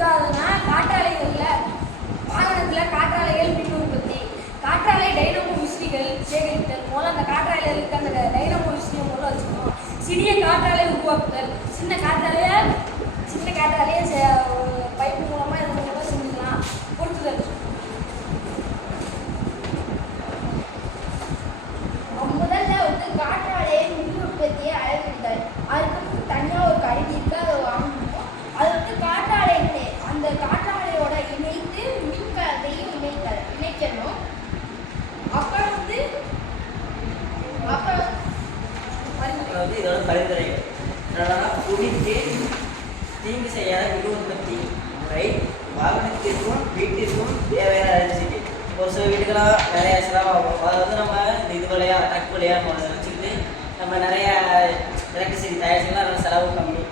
கொடுக்காதுன்னா காற்றாலைகளில் வாகனத்தில் காற்றாலைகள் மின் உற்பத்தி, காற்றாலை டைனமோ விசிறிகள் சேகரித்தல். முதல்ல அந்த காற்றாலையில் இருக்க அந்த டைனமோ விசிறியை முதல்ல வச்சுக்கணும். சிறிய காற்றாலை உருவாக்குதல், சின்ன காற்றாலையை பைப்பு மூலமாக இது மூலமாக செஞ்சுக்கலாம். பொறுத்துதல். முதல்ல வந்து காற்றாலையை மின் உற்பத்தியை அளவிடுதல். அதுக்கு தனியாக ஒரு கருவி இருக்கு, அதை வாங்கணும். அது வந்து காற்றாலைகளே அந்த காற்றாலையோட இணைத்து மின்கலத்தையும் இணைக்கணும். அப்புறம் வந்து இதோட பரிந்துரைகள் என்னன்னா, புவிக்கு தீங்கு செய்யாத மின் உற்பத்தி முறை, வாகனத்திற்கும் வீட்டிற்கும் தேவையான எலக்ட்ரிசிட்டி. ஒரு சில வீட்டுக்கெல்லாம் நிறைய செலவாகும். அதை வந்து நம்ம இந்த இது வழியாக ட்ரக் வழியாக வச்சுக்கிட்டு நம்ம நிறைய எலக்ட்ரிசிட்டி தயாரிச்சுக்கலாம். அதோட செலவு கம்மி.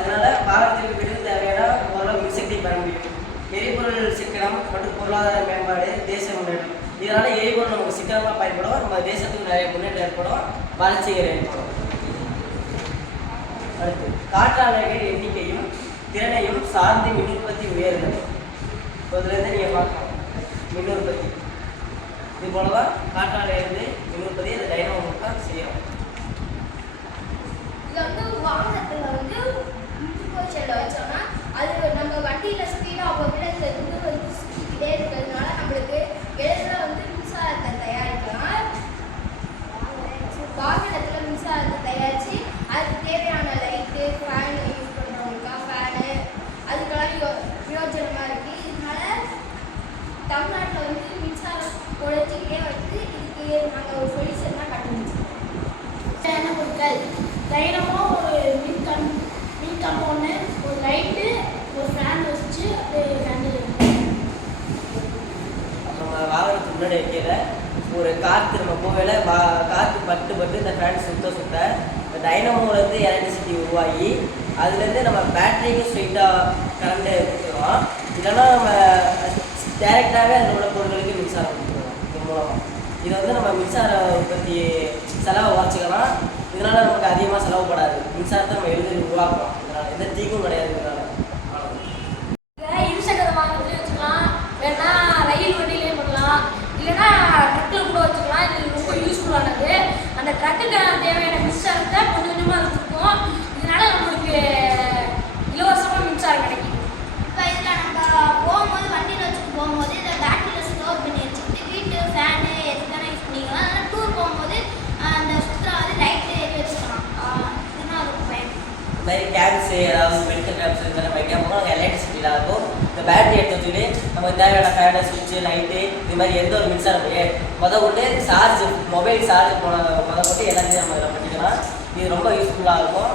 இதனால் வாகனத்திற்கு வீட்டுக்கு தேவையான ஓரளவு மின்சக்தி பெற முடியும். எரிபொருள் சிக்கனம் மற்றும் பொருளாதார மேம்பாடு, தேச முன்னேற்றம். இதனால் எரிபொருள் நமக்கு சிக்கனமாக பயன்படும். நம்ம தேசத்துக்கு நிறைய முன்னேற்றம் ஏற்படும், வளர்ச்சிகள் ஏற்படும். அடுத்து காற்றாலைகள் எண்ணிக்கையும் திறனையும் சார்ந்து மின் உற்பத்தி உயர்ந்தது. இதுலேருந்து நீங்கள் பார்க்கலாம் மின் உற்பத்தி. இது போல தான் காற்றாலையிலிருந்து மின் உற்பத்தி அந்த டைனமோ மூலம் செய்யணும். இது வந்து வாகனத்தில் வந்து செல்ல வச்சோம்னா அது நம்ம வண்டியில் ஸ்பீடாக போகல இருந்து வந்து சுற்றிக்கிட்டே இருக்கிறதுனால நம்மளுக்கு எளிதில் வந்து மின்சாரத்தை தயாரிக்கலாம். வாகனத்தில் மின்சாரத்தை தயாரித்து அதுக்கு தேவையான லைட்டு, ஃபேனு யூஸ் பண்ணுறவங்களுக்கா ஃபேனு அதுக்கெல்லாம் பிரயோஜனமாக இருக்குது. இதனால தமிழ்நாட்டில் வந்து மின்சாரம் உழைச்சிக்கிட்டே வந்து இதுக்கு நாங்கள் ஒரு சொல்யூஷன் தான் கண்டுபிடிச்சிருக்கோம். என்ன பொருட்கள் டைனமோ ஒரு மின் கம்பவுண்டு, ஒரு லைட்டு, ஒரு ஃபேன் வச்சு அது ஹேண்டில். நம்ம வாகனத்துக்கு முன்னாடி வைக்கல ஒரு காற்று நம்ம போகல காற்று பட்டு இந்த ஃபேன் சுத்த இந்த டைனமோலேருந்து எலக்ட்ரிசிட்டி உருவாகி அதுலேருந்து நம்ம பேட்டரிக்கு ஸ்ட்ரெயிட்டாக கரண்ட்டு கொடுத்துருவோம். இல்லைன்னா நம்ம டைரெக்டாகவே அதோட பொருட்களுக்கு மின்சாரம் கொடுத்துருவோம். இது மூலமாக இது வந்து நம்ம மின்சார உற்பத்தி செலவை குறைச்சிக்கலாம். இதனால் நமக்கு அதிகமாக செலவுப்படாது. மின்சாரத்தை நம்ம எளிதில் உருவாக்கலாம். இதனால் எந்த தீங்கும் கிடையாது. இதனால் இருசக்கர வாகனத்துலேயும் வச்சுக்கலாம், இல்லைன்னா ரயில் வண்டியிலேயே பண்ணலாம், இல்லைன்னா ட்ரக்கில் கூட வச்சுக்கலாம். இது ரொம்ப யூஸ்ஃபுல்லானது. அந்த ட்ரக்குக்கு தேவையான மின்சாரத்தை கொஞ்சம் கொஞ்சமாக இருக்கும். இதனால நம்மளுக்கு இலவசமாக மின்சாரம் கிடைக்கும். இப்போ இதில் நம்ம போகும்போது வண்டியில் வச்சுட்டு போகும்போது இதை பேட்டரியில் ஸ்டோர் பண்ணி வச்சுக்கிட்டு வீட்டு ஃபேனு எதுக்கான யூஸ் பண்ணிக்கலாம். அதனால் டூர் போகும்போது அந்த சுத்தம் வந்து லைட்டு ஏறி வச்சுக்கலாம். இதுதான் அதுக்கு பயன். இந்த மாதிரி கேப்ஸு, ஏதாவது மெடிக்கல் கேப்ஸ் இந்த மாதிரி வைக்காம நாங்கள் எலக்ட்ரிசிட்டியில் இருக்கும். இந்த பேட்டரி எடுத்து வச்சுட்டு நமக்கு தேவையான ஃபேனு, சுவிட்சு, லைட்டு இது மாதிரி எந்த ஒரு மின்சாரம் கொண்டு சார்ஜ் மொபைல் சார்ஜ் போட்டு எல்லாத்தையும் நம்ம இதில் பண்ணிக்கலாம். இது ரொம்ப யூஸ்ஃபுல்லாக இருக்கும்.